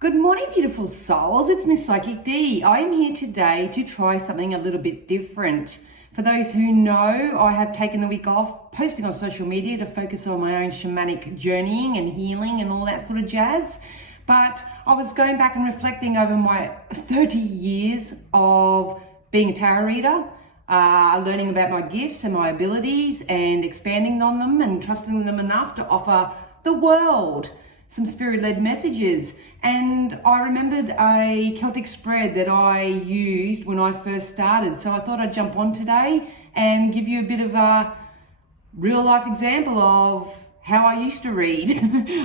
Good morning, beautiful souls. It's Miss Psychic D. I'm here today to try something a little bit different. For those who know, I have taken the week off posting on social media to focus on my own shamanic journeying and healing and all that sort of jazz. But I was going back and reflecting over my 30 years of being a tarot reader, learning about my gifts and my abilities and expanding on them and trusting them enough to offer the world some spirit-led messages. And I remembered a Celtic spread that I used when I first started. So I thought I'd jump on today and give you a bit of a real life example of how I used to read.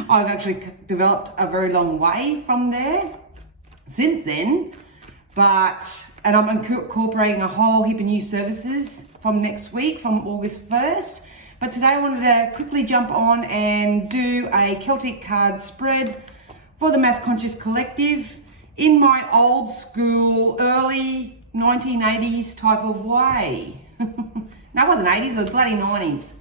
I've actually developed a very long way from there since then, and I'm incorporating a whole heap of new services from next week, from August 1st. But today I wanted to quickly jump on and do a Celtic card spread for the Mass Conscious Collective in my old school, early 1980s type of way. No, it wasn't 80s, it was bloody 90s.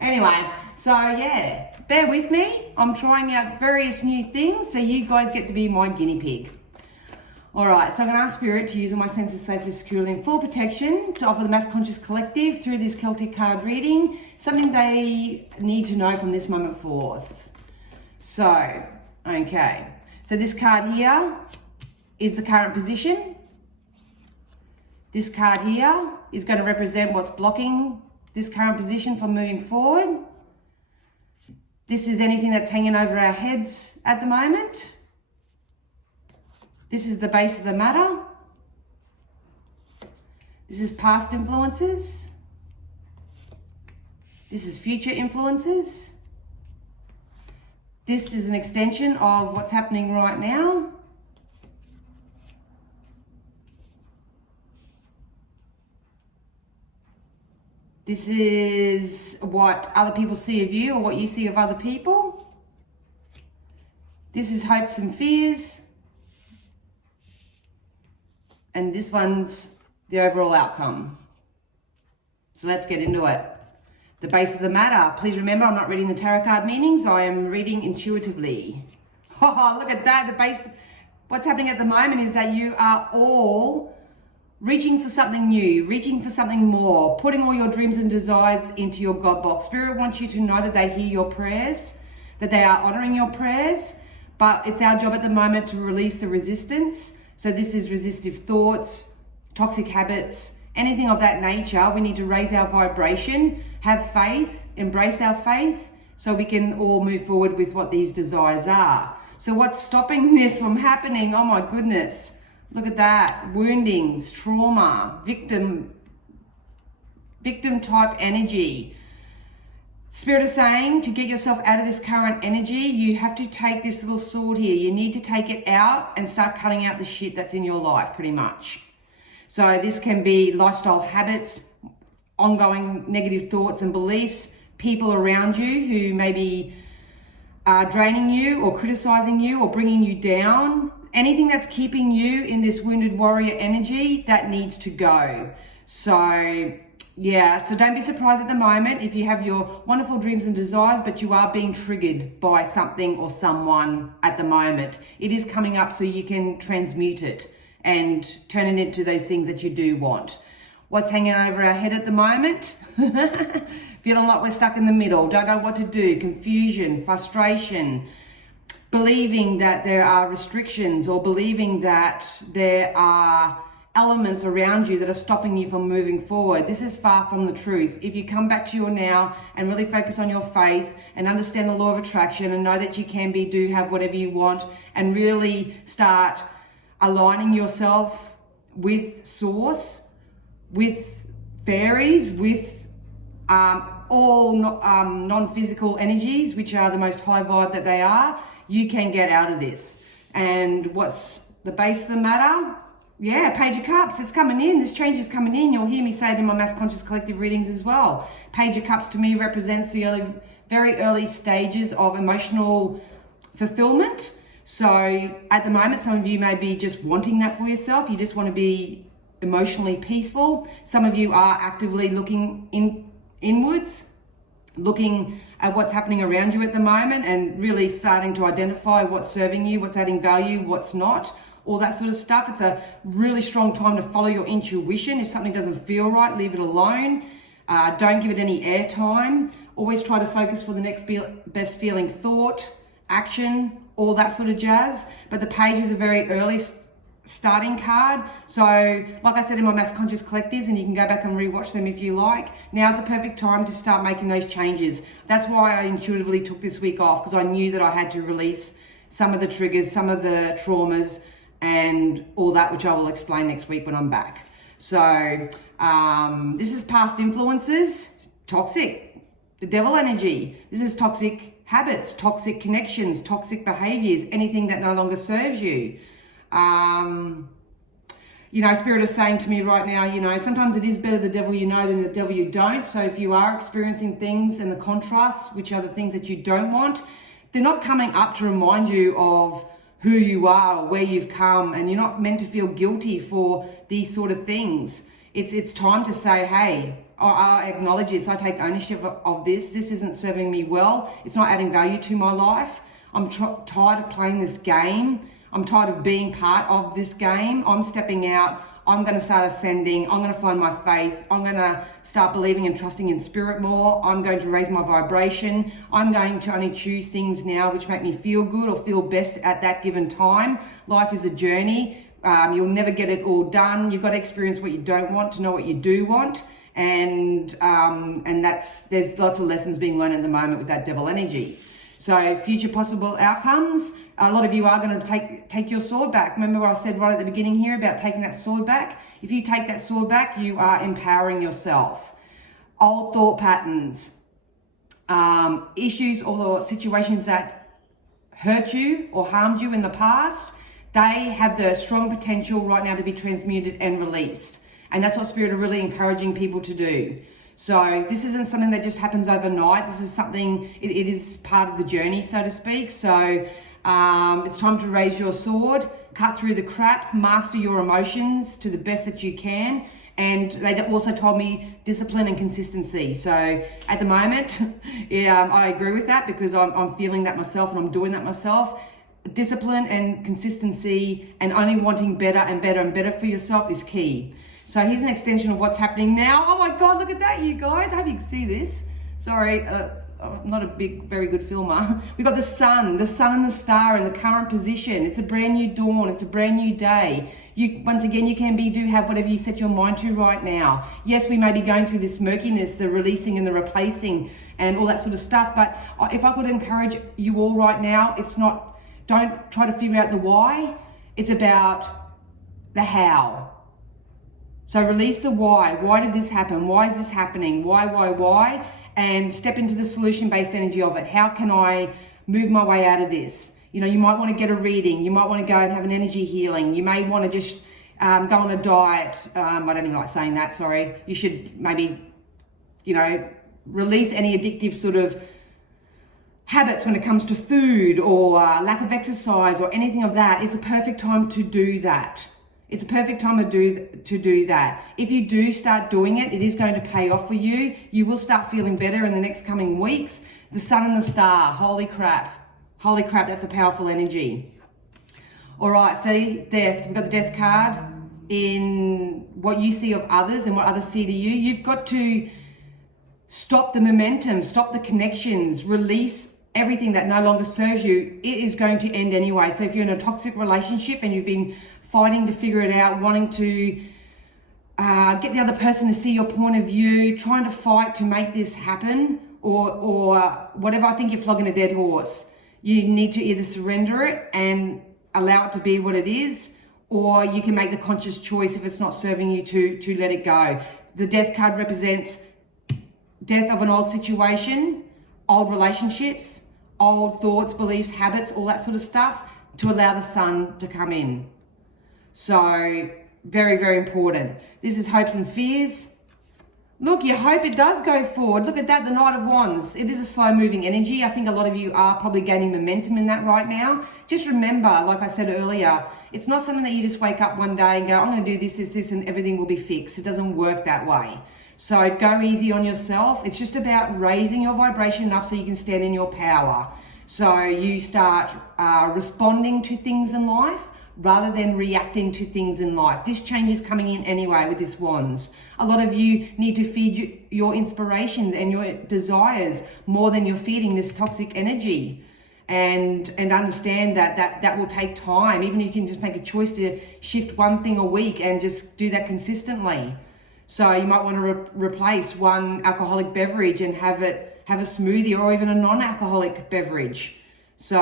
Anyway, so yeah, bear with me. I'm trying out various new things, so you guys get to be my guinea pig. All right, so I'm going to ask Spirit to use all my senses safely, securely, and full protection to offer the Mass Conscious Collective through this Celtic card reading something they need to know from this moment forth. So, okay, so this card here is the current position. This card here is going to represent what's blocking this current position from moving forward. This is anything that's hanging over our heads at the moment. This is the base of the matter. This is past influences. This is future influences. This is an extension of what's happening right now. This is what other people see of you or what you see of other people. This is hopes and fears. And this one's the overall outcome. So let's get into it. The base of the matter. Please remember, I'm not reading the tarot card meanings. I am reading intuitively. Oh, look at that. The base. What's happening at the moment is that you are all reaching for something new, reaching for something more, putting all your dreams and desires into your God box. Spirit wants you to know that they hear your prayers, that they are honoring your prayers, but it's our job at the moment to release the resistance. So this is resistive thoughts, toxic habits, anything of that nature. We need to raise our vibration, have faith, embrace our faith, so we can all move forward with what these desires are. So what's stopping this from happening? Oh my goodness. Look at that. Woundings, trauma, victim type energy. Spirit is saying to get yourself out of this current energy, you have to take this little sword here. You need to take it out and start cutting out the shit that's in your life, pretty much. So this can be lifestyle habits, ongoing negative thoughts and beliefs, people around you who maybe are draining you or criticizing you or bringing you down. Anything that's keeping you in this wounded warrior energy, that needs to go. So yeah, so don't be surprised at the moment if you have your wonderful dreams and desires, but you are being triggered by something or someone at the moment. It is coming up so you can transmute it and turn it into those things that you do want. What's hanging over our head at the moment? Feeling like we're stuck in the middle, don't know what to do, confusion, frustration, believing that there are restrictions or believing that there are elements around you that are stopping you from moving forward. This is far from the truth. If you come back to your now and really focus on your faith and understand the law of attraction and know that you can do have whatever you want and really start aligning yourself with source, with fairies, with all non-physical energies, which are the most high vibe that they are, you can get out of this. And what's the base of the matter? Yeah, Page of Cups, it's coming in. This change is coming in. You'll hear me say it in my Mass Conscious Collective readings as well. Page of Cups to me represents the very early stages of emotional fulfillment. So at the moment, some of you may be just wanting that for yourself. You just want to be emotionally peaceful. Some of you are actively looking inwards looking at what's happening around you at the moment and really starting to identify what's serving you, what's adding value, what's not, all that sort of stuff. It's a really strong time to follow your intuition. If something doesn't feel right, leave it alone. Don't give it any airtime. Always try to focus for the next best feeling thought, action, all that sort of jazz. But the page is a very early starting card. So like I said in my Mass Conscious Collectives, and you can go back and rewatch them if you like, now's the perfect time to start making those changes. That's why I intuitively took this week off, because I knew that I had to release some of the triggers, some of the traumas and all that, which I will explain next week when I'm back. So this is past influences, toxic, the devil energy. This is toxic habits, toxic connections, toxic behaviors, anything that no longer serves you. Spirit is saying to me right now, sometimes it is better the devil you know than the devil you don't. So if you are experiencing things and the contrasts, which are the things that you don't want, they're not coming up to remind you of who you are, where you've come, and you're not meant to feel guilty for these sort of things. It's time to say, hey, I acknowledge this. I take ownership of this. This isn't serving me well. It's not adding value to my life. I'm tired of playing this game. I'm tired of being part of this game. I'm stepping out. I'm going to start ascending. I'm going to find my faith. I'm going to start believing and trusting in spirit more. I'm going to raise my vibration. I'm going to only choose things now which make me feel good or feel best at that given time. Life is a journey. You'll never get it all done. You've got to experience what you don't want to know what you do want. And there's lots of lessons being learned at the moment with that devil energy. So future possible outcomes. A lot of you are going to take your sword back. Remember what I said right at the beginning here about taking that sword back? If you take that sword back, you are empowering yourself. Old thought patterns, issues or situations that hurt you or harmed you in the past, they have the strong potential right now to be transmuted and released. And that's what Spirit are really encouraging people to do. So this isn't something that just happens overnight. This is something, it is part of the journey, so to speak. So it's time to raise your sword, cut through the crap, master your emotions to the best that you can. And they also told me discipline and consistency. So at the moment, I agree with that because I'm feeling that myself and I'm doing that myself. Discipline and consistency and only wanting better and better and better for yourself is key. So here's an extension of what's happening now. Oh my God, look at that, you guys. I hope you can see this. Sorry, I'm not a very good filmer. We've got the sun and the star in the current position. It's a brand new dawn. It's a brand new day. Once again, you can do have whatever you set your mind to right now. Yes, we may be going through this murkiness, the releasing and the replacing and all that sort of stuff. But if I could encourage you all right now, don't try to figure out the why. It's about the how. So release the why. Why did this happen? Why is this happening? Why? And step into the solution-based energy of it. How can I move my way out of this? You might want to get a reading. You might want to go and have an energy healing. You may want to just go on a diet. I don't even like saying that, sorry. You should maybe, release any addictive sort of habits when it comes to food or lack of exercise or anything of that. It's a perfect time to do that. It's a perfect time to do that. If you do start doing it, it is going to pay off for you. You will start feeling better in the next coming weeks. The sun and the star, holy crap, that's a powerful energy. All right, see, death. We've got the death card. In what you see of others and what others see to you, you've got to stop the momentum, stop the connections, release everything that no longer serves you. It is going to end anyway. So if you're in a toxic relationship and you've been fighting to figure it out, wanting to get the other person to see your point of view, trying to fight to make this happen, or whatever, I think you're flogging a dead horse. You need to either surrender it and allow it to be what it is, or you can make the conscious choice if it's not serving you to let it go. The death card represents death of an old situation, old relationships, old thoughts, beliefs, habits, all that sort of stuff, to allow the sun to come in. So very, very important. This is hopes and fears. Look, you hope it does go forward. Look at that, the Knight of Wands. It is a slow moving energy. I think a lot of you are probably gaining momentum in that right now. Just remember, like I said earlier, it's not something that you just wake up one day and go, I'm going to do this, and everything will be fixed. It doesn't work that way. So go easy on yourself. It's just about raising your vibration enough so you can stand in your power. So you start responding to things in life rather than reacting to things in life. This change is coming in anyway with this Wands. A lot of you need to feed your inspirations and your desires more than you're feeding this toxic energy. And understand that will take time. Even if you can just make a choice to shift one thing a week and just do that consistently. So you might want to replace one alcoholic beverage and have a smoothie or even a non-alcoholic beverage. So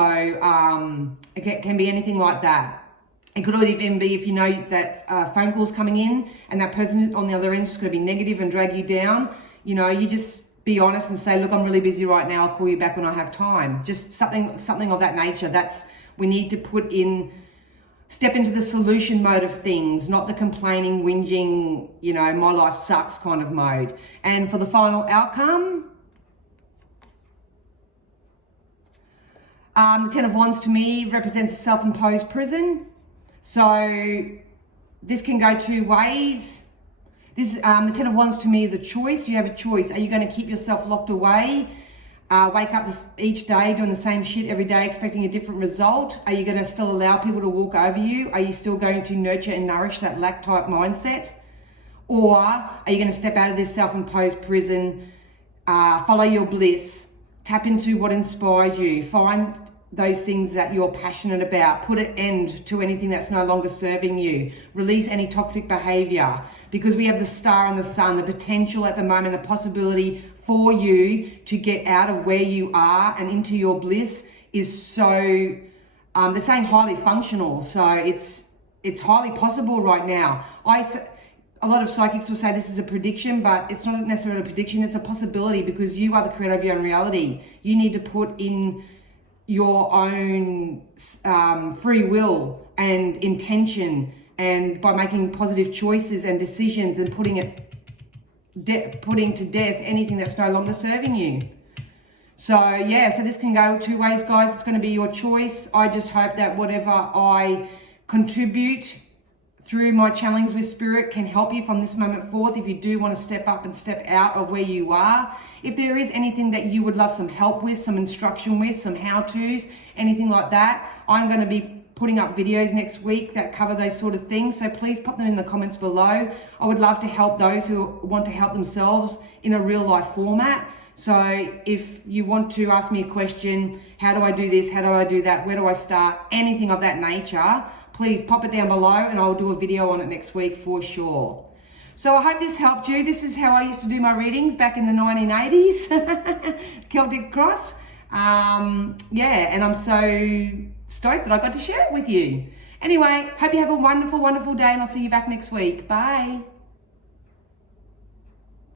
it can be anything like that. It could even be if you know that phone call's coming in and that person on the other end is just going to be negative and drag you down. You know, you just be honest and say, look, I'm really busy right now. I'll call you back when I have time. Just something of that nature. We need to step into the solution mode of things, not the complaining, whinging, you know, my life sucks kind of mode. And for the final outcome, the Ten of Wands to me represents a self-imposed prison. So this can go two ways. The Ten of Wands to me is a choice. You have a choice. Are you going to keep yourself locked away? Wake up each day doing the same shit every day, expecting a different result? Are you going to still allow people to walk over you? Are you still going to nurture and nourish that lack type mindset? Or are you going to step out of this self-imposed prison, follow your bliss, tap into what inspires you, find those things that you're passionate about, put an end to anything that's no longer serving you, release any toxic behavior, because we have the star and the sun, the potential at the moment, the possibility for you to get out of where you are and into your bliss is so, they're saying highly functional. So it's highly possible right now. A lot of psychics will say this is a prediction, but it's not necessarily a prediction, it's a possibility, because you are the creator of your own reality. You need to put in your own free will and intention, and by making positive choices and decisions and putting to death anything that's no longer serving you. So yeah, so this can go two ways, guys. It's going to be your choice. I just hope that whatever I contribute through my challenge with spirit can help you from this moment forth. If you do want to step up and step out of where you are, if there is anything that you would love some help with, some instruction with, some how-tos, anything like that, I'm going to be putting up videos next week that cover those sort of things. So please pop them in the comments below. I would love to help those who want to help themselves in a real life format. So if you want to ask me a question, how do I do this? How do I do that? Where do I start? Anything of that nature, please pop it down below and I'll do a video on it next week for sure. So I hope this helped you. This is how I used to do my readings back in the 1980s, Celtic Cross. Yeah, and I'm so stoked that I got to share it with you. Anyway, hope you have a wonderful, wonderful day, and I'll see you back next week. Bye.